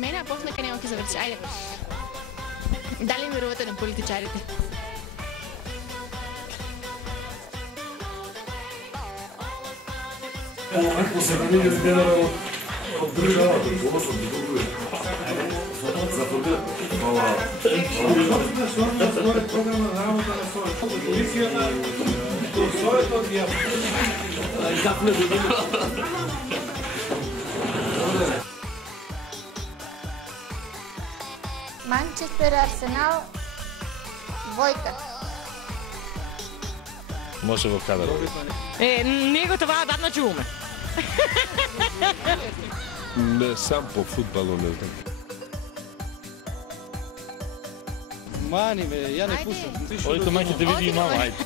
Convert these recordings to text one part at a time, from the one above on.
мене, а после нека няма ки завърши. Айде. Дали ми верувате на политичарите? Ако се намери сгледаме от държавата, това съм добре. За това. Мала. Според програма на работа на своята комисията, до своето дявол. Как не година? Манчестър, Арсенал, двойка. Може в кадър. Него това давно чуваме. Не сам по футболу не знам. Мани ме, я не пускам. Ойто майке да види и мама, айде.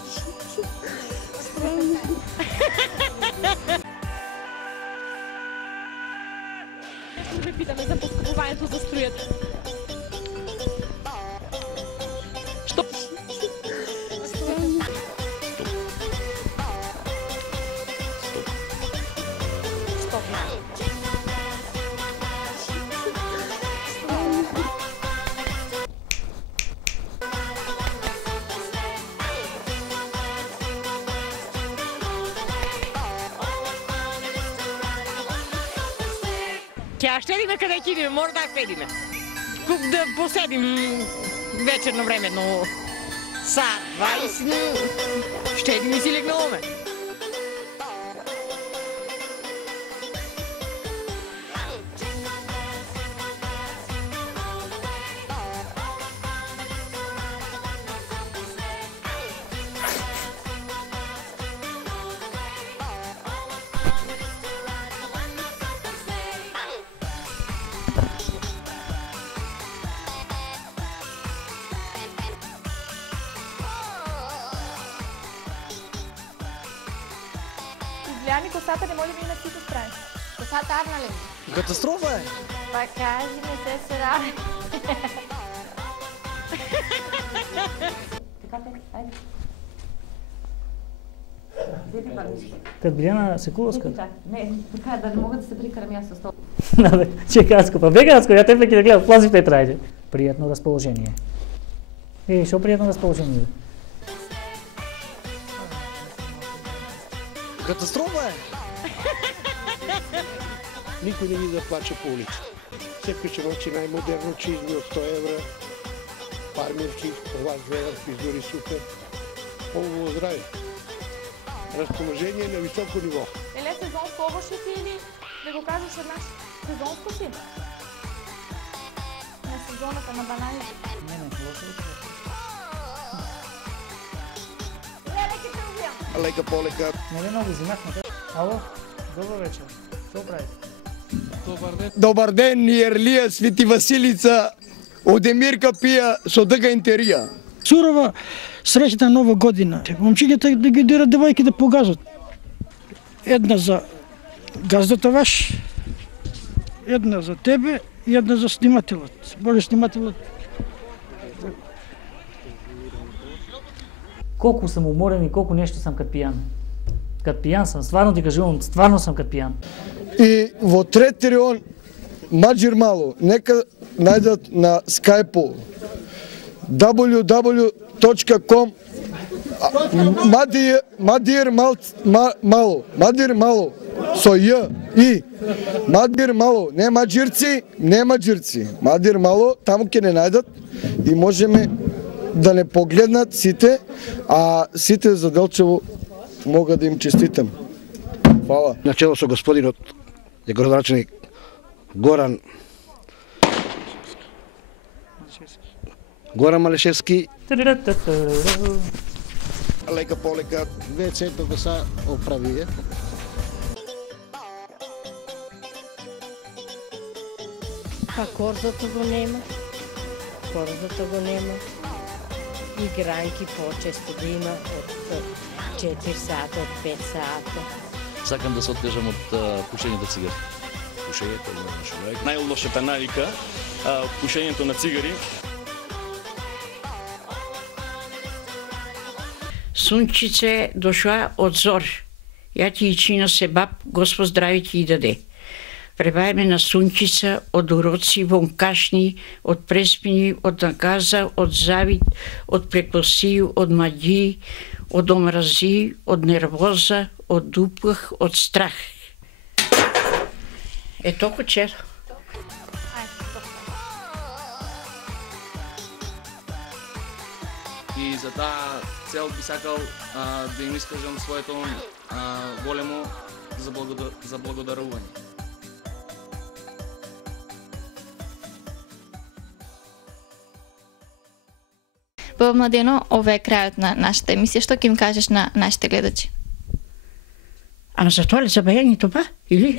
Нещо да ви питаме за поскъпването за строят. Що? Тя ще ли на къде кидиме? Може да седиме. Да поседим вечерно време, но са 20 ще ли ми си легнуваме? Изля ми косата, не може да ми на всичко страни. Косата арна ли? Катастрофа е. Па кажи, не се срави. Така те, айде. Kad Biljana se kulaska? Не, така да не мога да се прикарам аз с това. Абе, чекаско, па бегаско, я те да гледам, плази Петра, айде. Приятно разположение. Що приятно разположение? Катастрофа е. Никой не ви да плаче по улицата. Всеки ще ночи най-модерно чизми от 100 евро. Фармерки, това гледат, физури супер. Хубаво здраве. Разположение на високо ниво. Еле сезонско овощи си или да го кажеш веднъж? Сезонско си? На сезоната на бананите. Не, лошо. Леле, ке те убиям. Лека по-лека. Не много взимахме. Ало, добър вечер. Що правите? Добър ден, Иерлия, Свети Василица, Одемирка пия, Содъга интерия. Сурова срещна Нова година. Момчигата да ги дират девойки да погазват. Една за газдата ваш, една за тебе и една за снимателът. Може снимателът. Колко съм уморен и колко нещо съм като пиян. Като пиян съм, стварно ти кажувам, стварно съм като пиян. И во Третирион, Маджир Мало, нека найдат на скайпу www.com Мадир Мало, со J и Мадир Мало, не маджирци, Мадир Мало, таму ќе не најдат и можеме да не погледнат сите, а сите за Делчево мога да им честитам. Хвала. Начело со господинот, градоначелник Горан Малешевски. Лека по-лека. ВЦ-то го са оправи. Па корзото го нема. Игранки по-често да има от 4 сата, от 5 сата. Сакам да се откажам от пушените цигари. Пушењето на човек. Најлошата навика, пушењето на цигари. Сунчице дошла от зор. Я ти и чина се баб, Господ здрави ти и даде. Пребаеме на сунчица, од уроци, вонкашни, од преспини, од наказа, од завид, од прекосију, од маѓи, од омрази, од нервоза, од дупах, од страх. Е толку чер. И за таа цел би сакал да им искажам своето големо заблагодарување. Баба Младено, ова е крајот на нашата емисија. Што ќе им кажеш на нашите гледачи? Ама за тоа ли за бајањето ба? Или?